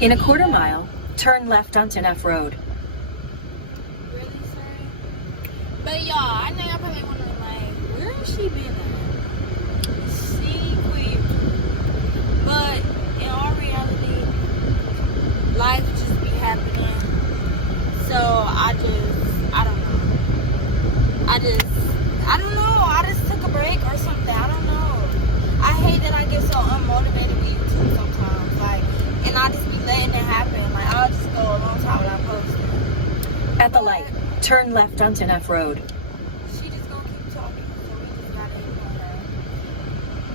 In a quarter mile, turn left onto Neff Road. Really, sir? But y'all, I know y'all probably wondering, like, where has she been at? She quit. But in all reality, life just be happening. So I don't know. I don't know. I just took a break or something. I don't know. I hate that I get so unmotivated with YouTube sometimes. Like, and I just be letting it happen. Like, I'll just go a long time without posting. At the light, turn left onto Neff Road. She just gonna keep talking, so we just gotta ignore her.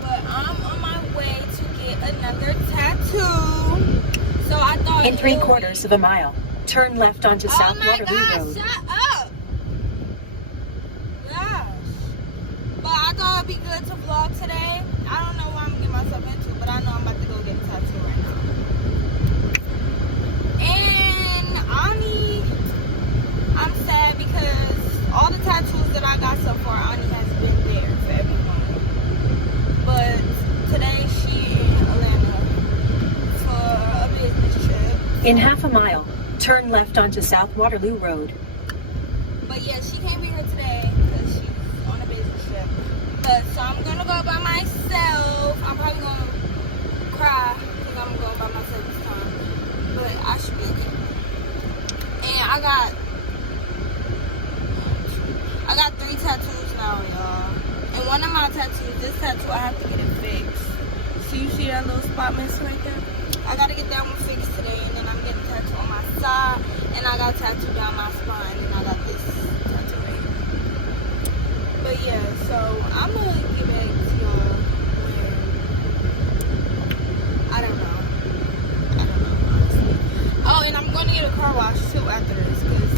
But I'm on my way to get another tattoo. So I thought In 3/4 of a mile, turn left onto South Waterloo Road. Shut up! Gosh. But I thought it'd be good to vlog today. I don't know what I'm getting myself into, but I know I'm about to go get a tattoo right now. And I'm sad because all the tattoos that I got so far, Ani has been there for everyone. But today she in Atlanta for a business trip. In half a mile, turn left onto South Waterloo Road. But yeah, she can't be here today because she's on a business trip. But so I'm gonna go by myself. I'm probably gonna cry because I'm going by myself this time. But I should be okay. And I got 3 tattoos now, y'all. And one of my tattoos, this tattoo, I have to get it fixed. So you see that little spot missing right there? I gotta get that one fixed today, and then I'm getting a tattoo on my side, and I got a tattoo down my spine, and I got this tattoo right here. But yeah, so I'm gonna get back to y'all when, I don't know, honestly. Oh, and I'm gonna get a car wash too after this, because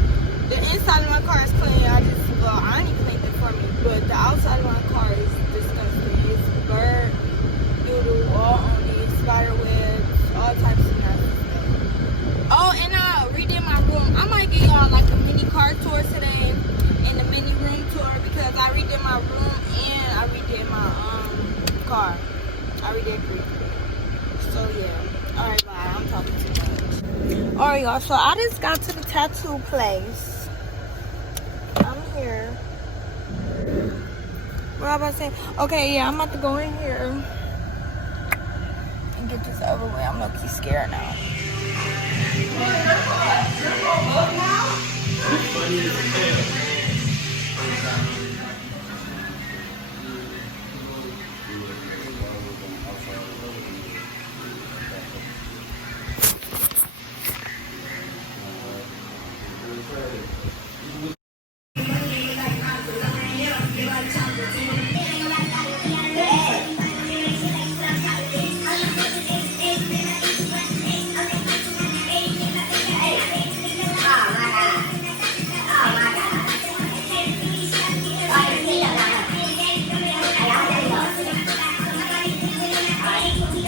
the inside of my car is clean. I only cleaned it for me, but the outside of my car is disgusting. It's bird doodle all on it, spider webs, all types of nasty stuff. Oh, and I redid my room. I might give y'all like a mini car tour today and a mini room tour because I redid my room and I redid my car. I redid everything. So yeah. Alright, bye. I'm talking too much. Alright, y'all. So I just got to the tattoo place. I'm here. What am I about to say? Okay, yeah, I'm about to go in here and get this over with. I'm low-key scared now.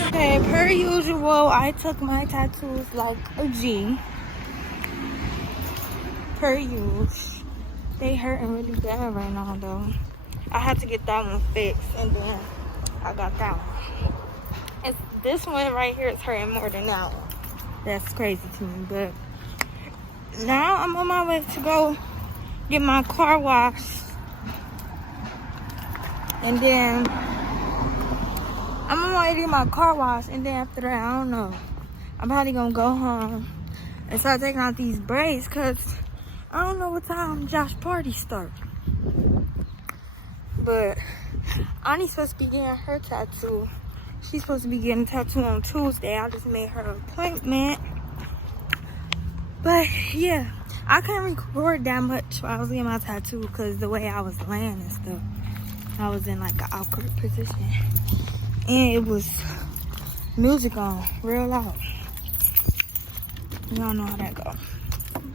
Okay, per usual, I took my tattoos like a G. Per usual. They hurting really bad right now though. I had to get that one fixed and then I got that one. It's this one right here is hurting more than that one. That's crazy to me, but now I'm on my way to go get my car washed. And then I'm on my way to get my car washed, and then after that, I don't know. I'm probably gonna go home and start taking out these braids because I don't know what time Josh's party starts. But Ani's supposed to be getting her tattoo. She's supposed to be getting a tattoo on Tuesday. I just made her an appointment. But yeah, I couldn't record that much while I was getting my tattoo because the way I was laying and stuff. I was in like an awkward position. And it was music on real loud. Y'all know how that go.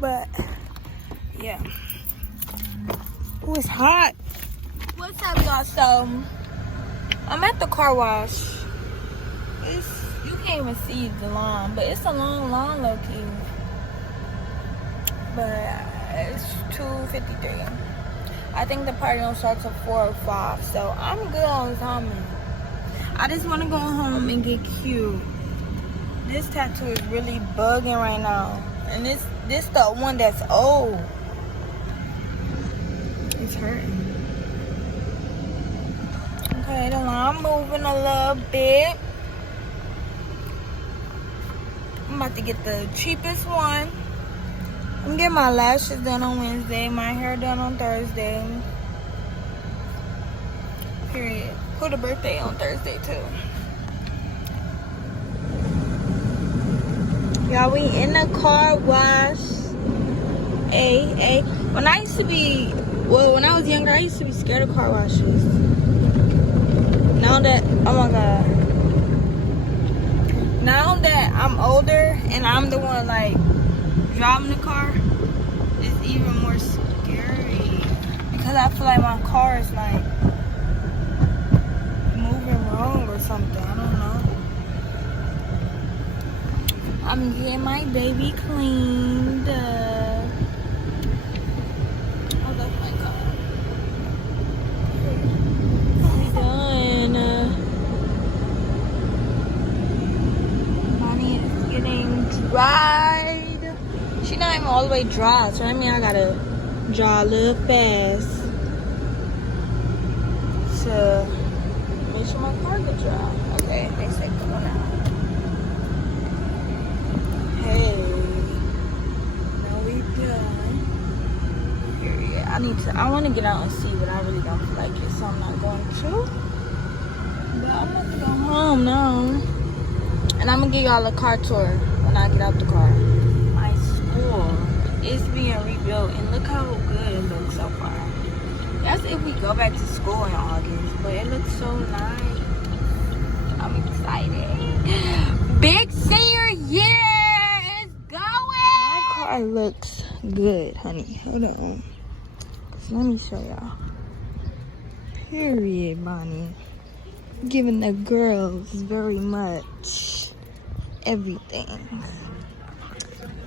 But yeah. It was hot. What's up, y'all? So I'm at the car wash. You can't even see the lawn, but it's a long lawn, low key. But it's 2:53. I think the party don't start till 4 or 5, so I'm good on timing. I just want to go home and get cute. This tattoo is really bugging right now. And this the one that's old. It's hurting. Okay, then I'm moving a little bit. I'm about to get the cheapest one. I'm getting my lashes done on Wednesday, my hair done on Thursday. Period. Put a birthday on Thursday too. Y'all, we in the car wash. When I used to be, when I was younger, I used to be scared of car washes. Now that, oh my God. Now that I'm older and I'm the one like driving the car, it's even more scary. Because I feel like my car is like moving wrong or something. I don't know. I'm getting my baby cleaned up. Oh, that's my car. We done. Bonnie is getting dried. She's not even all the way dry, so I mean I gotta draw a little fast to make sure my car gets dry. Okay, they say come on out. Hey, now we done. Period. I want to get out and see, but I really don't feel like it, so I'm not going to. But I'm about to go home now. And I'm going to give y'all a car tour when I get out the car. My school is being rebuilt, and look how good it looks so far. That's if we go back to school in August, but it looks so nice. I'm excited. Big senior year! My car looks good, honey. Hold on. Let me show y'all. Period, Bonnie. Giving the girls very much everything.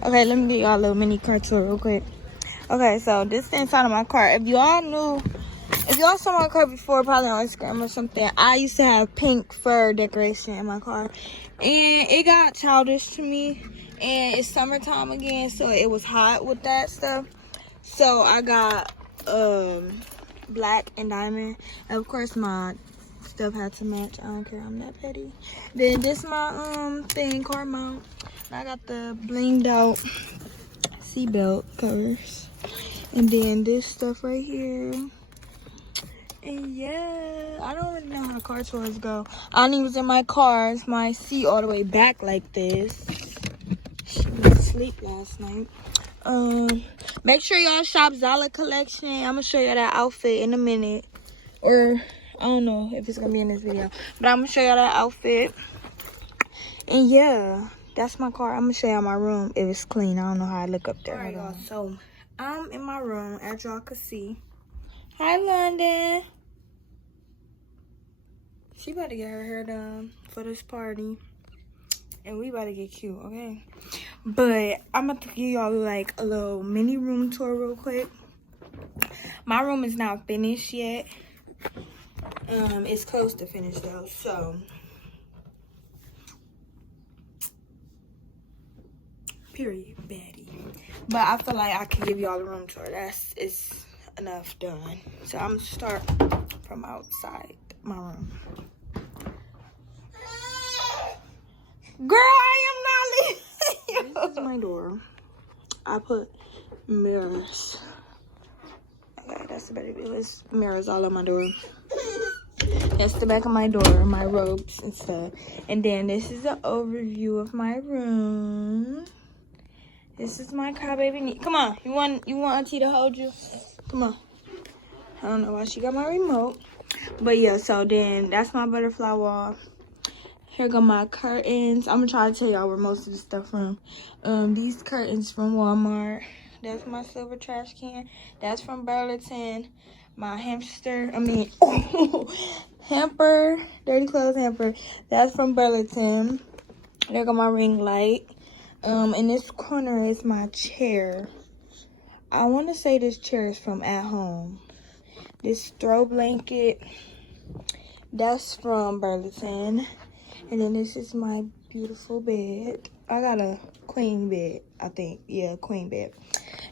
Okay, let me give y'all a little mini car tour real quick. Okay, so this is the inside of my car. If y'all saw my car before, probably on Instagram or something, I used to have pink fur decoration in my car. And it got childish to me. And it's summertime again, so it was hot with that stuff. So I got black and diamond. And of course my stuff had to match. I don't care, I'm that petty. Then this my thing, car mount. And I got the blinged out seatbelt covers. And then this stuff right here. And yeah, I don't really know how car tours go. I only was in my car. It's my seat all the way back like this. She was asleep last night. Make sure y'all shop Zala collection. I'm gonna show you that outfit in a minute. Or I don't know if it's gonna be in this video. But I'm gonna show y'all that outfit. And yeah, that's my car. I'm gonna show y'all my room if it's clean. I don't know how I look up there. Alright, y'all, so I'm in my room, as y'all can see. Hi, London. She about to get her hair done for this party. And we about to get cute, okay? But I'm about to give y'all like a little mini room tour real quick. My room is not finished yet. It's close to finished though, so. Period, baddie. But I feel like I can give y'all a room tour. It's enough done. So I'm gonna start from outside my room. Girl, I am not leaving. This is my door. I put mirrors. Okay, that's the better view. There's mirrors all on my door. That's the back of my door, my robes and stuff. And then this is an overview of my room. This is my crybaby. Come on, you want Auntie to hold you? Come on. I don't know why she got my remote. But yeah, so then that's my butterfly wall. Here go my curtains. I'm gonna try to tell y'all where most of the stuff from. These curtains from Walmart. That's my silver trash can. That's from Burlington. My hamper, dirty clothes hamper. That's from Burlington. There go my ring light. In this corner is my chair. I want to say this chair is from At Home. This throw blanket, that's from Burlington. And then this is my beautiful bed. I got a queen bed, I think. Yeah, queen bed.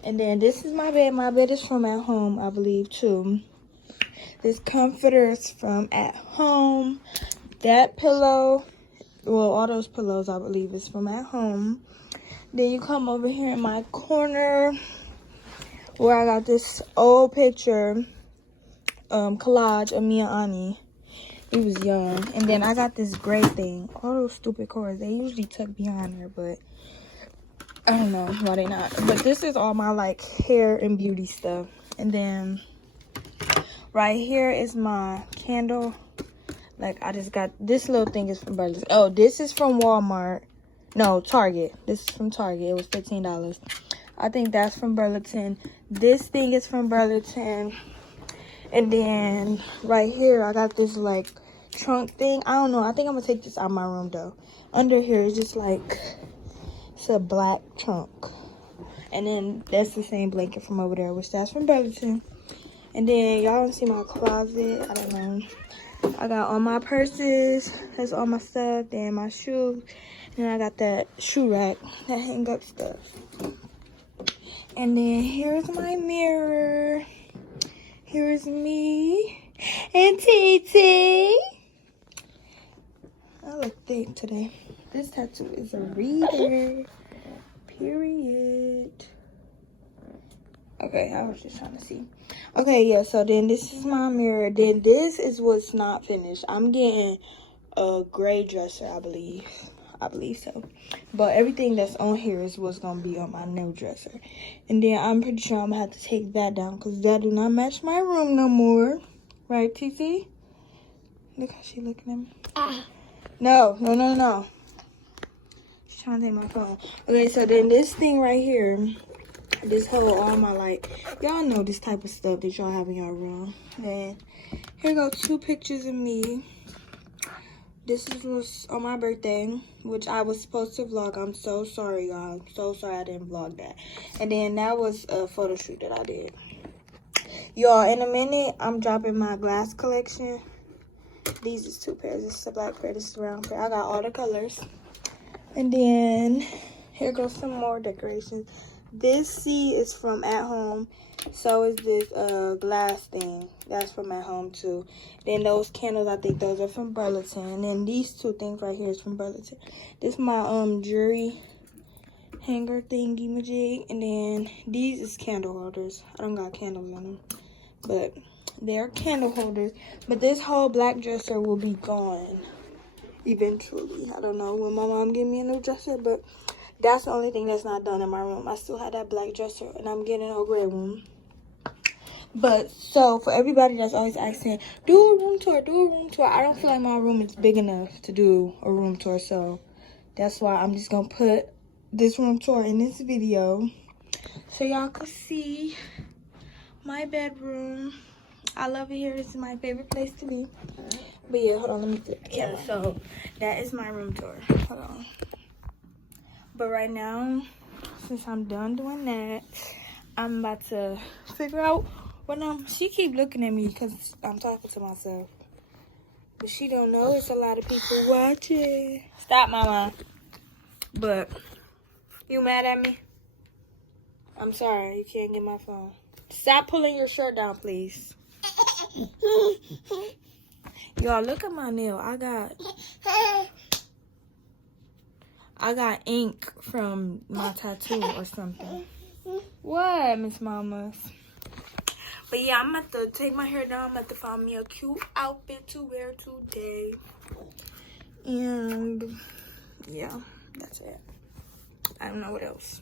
And then this is my bed. My bed is from At Home, I believe, too. This comforter is from At Home. That pillow, well, all those pillows, I believe, is from At Home. Then you come over here in my corner where I got this old picture, collage of me and Ani. We was young. And then I got this gray thing. All those stupid cords, they usually tuck behind her, but I don't know why they not. But this is all my like hair and beauty stuff. And then right here is my candle. Like I just got this little thing is from Burlington. Oh, this is from Walmart. No, Target. This is from Target. It was $15. I think that's from Burlington. This thing is from Burlington. And then right here, I got this like trunk thing. I don't know. I think I'm gonna take this out of my room though. Under here is just like, it's a black trunk. And then that's the same blanket from over there, which that's from Burlington. And then y'all don't see my closet. I don't know. I got all my purses. That's all my stuff. Then my shoes. And I got that shoe rack that hang up stuff. And then here's my mirror. Here's me and TT. I look thick today. This tattoo is a reader. Period. Okay, I was just trying to see. Okay, yeah, so then this is my mirror. Then this is what's not finished. I'm getting a gray dresser, I believe. I believe so. But everything that's on here is what's going to be on my new dresser. And then I'm pretty sure I'm going to have to take that down because that do not match my room no more. Right, TT? Look how she looking at me. No. She's trying to take my phone. Okay, so then this thing right here, this hold all my, like, y'all know this type of stuff that y'all have in your room. Then here go 2 pictures of me. This was on my birthday, which I was supposed to vlog. I'm so sorry, y'all. I'm so sorry I didn't vlog that. And then that was a photo shoot that I did. Y'all, in a minute, I'm dropping my glass collection. These is 2 pairs. This is a black pair. This is a round pair. I got all the colors. And then here goes some more decorations. This C is from At Home. So is this glass thing. That's from At Home too. Then those candles, I think those are from Burlington. And then these 2 things right here is from Burlington. This is my jewelry hanger thingy majig. And then these is candle holders. I don't got candles in them, but they're candle holders. But this whole black dresser will be gone eventually. I don't know when my mom give me a new dresser, but that's the only thing that's not done in my room. I still have that black dresser, and I'm getting a gray one. But, so, for everybody that's always asking, do a room tour, I don't feel like my room is big enough to do a room tour, so that's why I'm just going to put this room tour in this video so y'all can see my bedroom. I love it here. This is my favorite place to be. But, yeah, hold on, let me flip the camera. So, that is my room tour. Hold on. But right now, since I'm done doing that, I'm about to figure out what she keep looking at me because I'm talking to myself. But she don't know it's a lot of people watching. Stop, mama. But, you mad at me? I'm sorry, you can't get my phone. Stop pulling your shirt down, please. Y'all, look at my nail. I got ink from my tattoo or something. What, Miss Mamas? But yeah, I'm about to take my hair down. I'm about to find me a cute outfit to wear today. And yeah, that's it. I don't know what else.